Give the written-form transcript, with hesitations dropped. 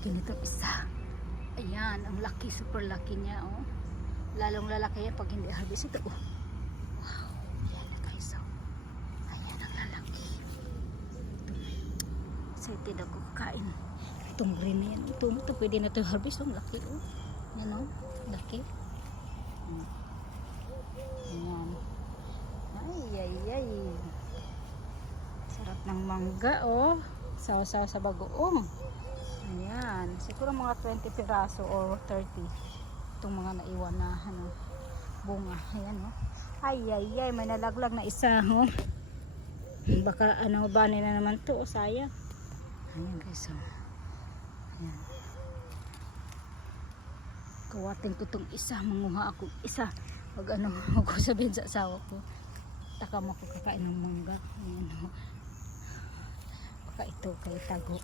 Ganito isa. Ayan, ang laki, super laki niya, oh. Lalong lalaki yan pag hindi harvest ito, oh. Wow, yan na guys, oh. Ayan ang lalaki. Excited ako kakain. Itong green na yan, ito pwede na ito harvest, ang laki, oh. Yan, oh, laki. Ayan. Ay. Sarap ng mangga, oh. Saw-saw sa bagoong. Ayan, siguro mga 20 piraso or 30 itong mga naiwan na bunga. Ayan, oh. Ay, may nalaglag na isa, oh. Baka bani na naman to, oh, sayang. Ayan guys, oh. Ayan. Kawatin ko tong isa, manguha ako isa. Pag ako sabihin sa asawa ko, takam ako kakain ng mangga. Ayan, oh. Baka ito kay tago.